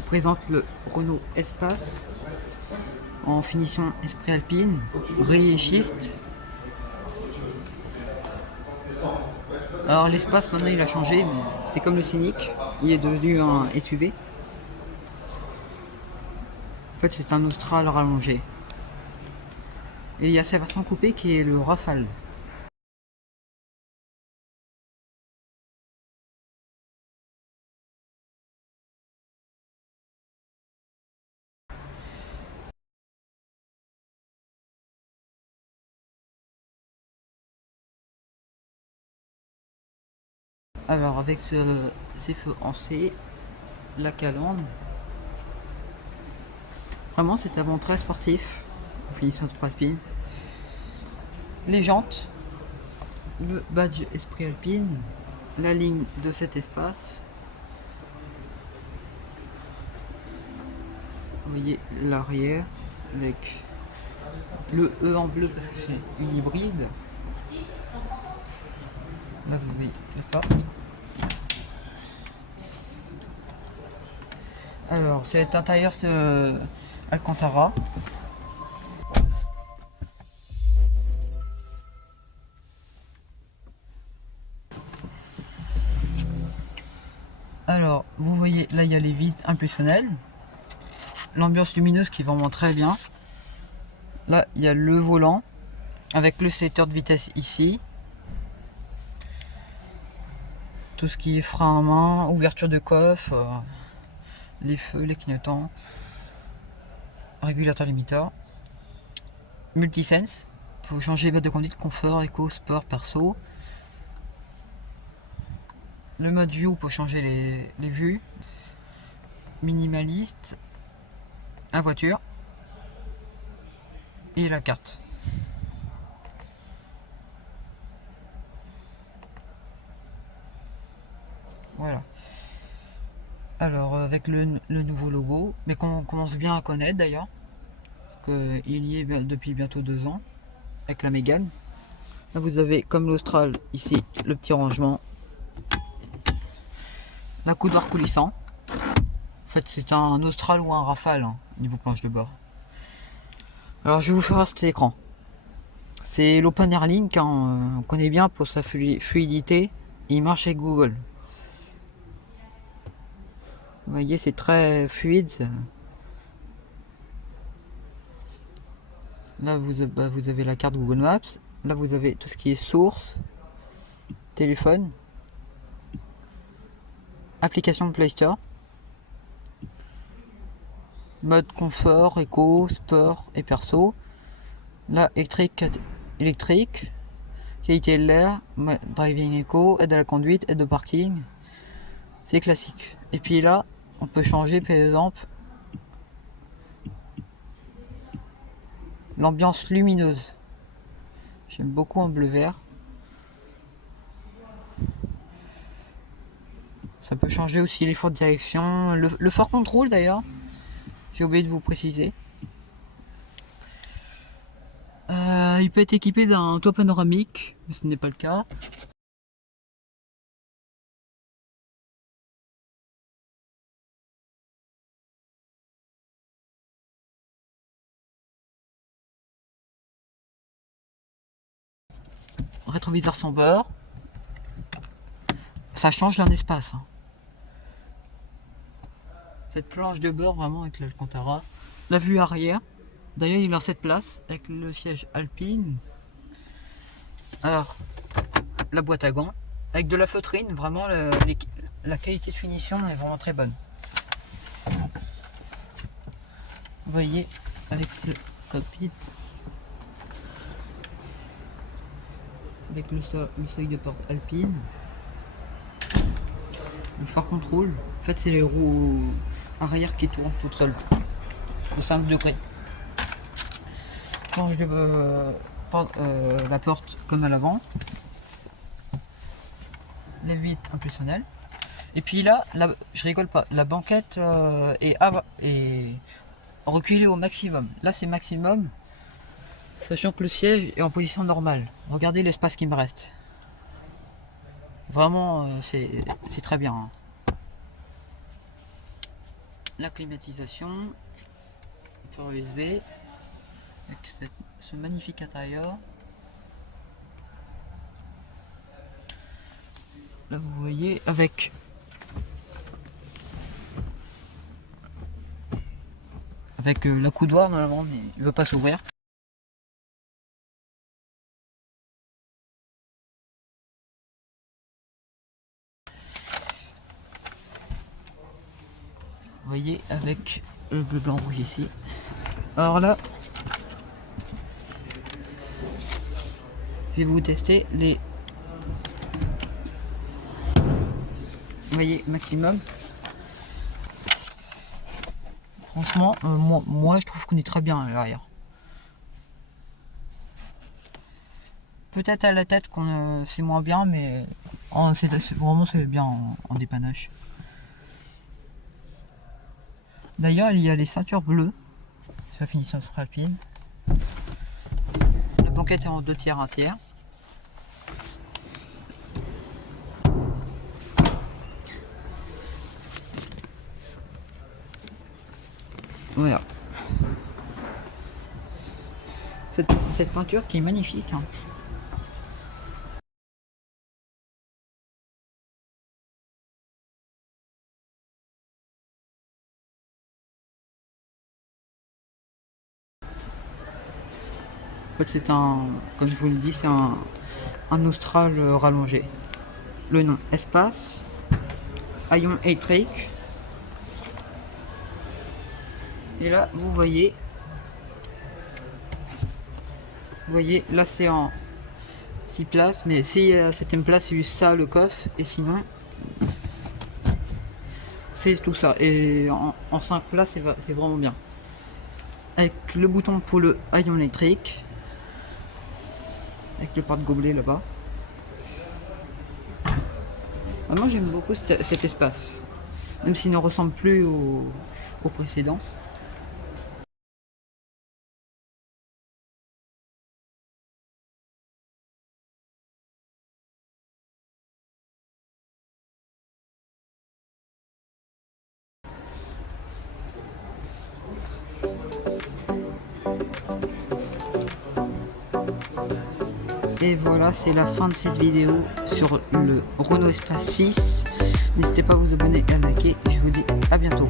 vous présente le Renault Espace en finition Esprit Alpine, gris et schiste. Alors l'Espace maintenant il a changé, mais c'est comme le Scénic, il est devenu un SUV. En fait c'est un Austral rallongé. Et il y a sa version coupée qui est le Rafale. Alors avec ces feux en C, la calandre, vraiment c'est avant très sportif, en finition Esprit Alpine. Les jantes, le badge Esprit Alpine, la ligne de cet espace. Vous voyez l'arrière avec le E en bleu parce que c'est une hybride. Là vous voyez la porte. Alors cet intérieur c'est Alcantara. Alors vous voyez là il y a les vitres impulsionnelles. L'ambiance lumineuse qui est vraiment très bien. Là il y a le volant avec le sélecteur de vitesse ici. Tout ce qui est frein à main, ouverture de coffre, les feux, les clignotants, régulateur limiteur, multisense, pour changer mode de conduite, confort, éco, sport, perso. Le mode view pour changer les vues, minimaliste, la voiture et la carte. Voilà. Alors avec le nouveau logo, mais qu'on commence bien à connaître d'ailleurs, parce qu'il y est depuis bientôt 2 ans, avec la Mégane. Là vous avez comme l'Austral ici le petit rangement, la coudoir coulissant. En fait c'est un Austral ou un Rafale hein, niveau planche de bord. Alors je vais vous faire cet écran. C'est l'Open Air Link, hein, on connaît bien pour sa fluidité. Il marche avec Google. Vous voyez, c'est très fluide. Là, vous avez la carte Google Maps. Là, vous avez tout ce qui est source, téléphone, application Play Store, mode confort, éco, sport et perso. Là, électrique, qualité de l'air, driving éco, aide à la conduite, aide au parking. C'est classique. Et puis là, on peut changer par exemple l'ambiance lumineuse. J'aime beaucoup en bleu vert. Ça peut changer aussi l'effort de direction, le fort contrôle d'ailleurs. J'ai oublié de vous préciser. Il peut être équipé d'un toit panoramique, mais ce n'est pas le cas. Rétroviseur sans bord. Ça change d'un espace. Hein. Cette planche de bord vraiment avec l'Alcantara. La vue arrière. D'ailleurs il est en 7 places avec le siège Alpine. Alors la boîte à gants. Avec de la feutrine, vraiment la qualité de finition est vraiment très bonne. Vous voyez avec ce cockpit. Avec le seuil de porte Alpine. Le phare contrôle, en fait c'est les roues arrière qui tournent toutes seules au 5 degrés. Quand je la porte comme à l'avant, les vitres impulsionnelles. Et puis là, je rigole pas, la banquette est reculée au maximum. Là c'est maximum, sachant que le siège est en position normale. Regardez l'espace qui me reste. Vraiment c'est très bien. Hein. la climatisation, port USB, avec ce magnifique intérieur. Là vous voyez avec la coudoir normalement, mais il veut pas s'ouvrir. Vous voyez avec le bleu blanc rouge ici. Alors là, je vais vous tester les, vous voyez, maximum. Franchement, moi je trouve qu'on est très bien à l'arrière. Peut-être à la tête qu'on c'est moins bien, mais vraiment c'est bien en dépannage. D'ailleurs, il y a les ceintures bleues, c'est la finition sur Alpine. La banquette est en 2 tiers, 1 tiers. Voilà. Cette peinture qui est magnifique. Hein. En fait, c'est un, comme je vous le dis, c'est un Austral rallongé. Le nom Espace, Aion électrique. Et là, vous voyez, là c'est en 6 places, mais si à la 7ème place, c'est juste ça le coffre, et sinon, c'est tout ça. Et en 5 places, c'est vraiment bien. Avec le bouton pour le haillon électrique, avec le porte-gobelet là-bas. Moi j'aime beaucoup cet espace, même s'il ne ressemble plus au précédent. Et voilà, c'est la fin de cette vidéo sur le Renault Espace 6. N'hésitez pas à vous abonner et à liker. Et je vous dis à bientôt.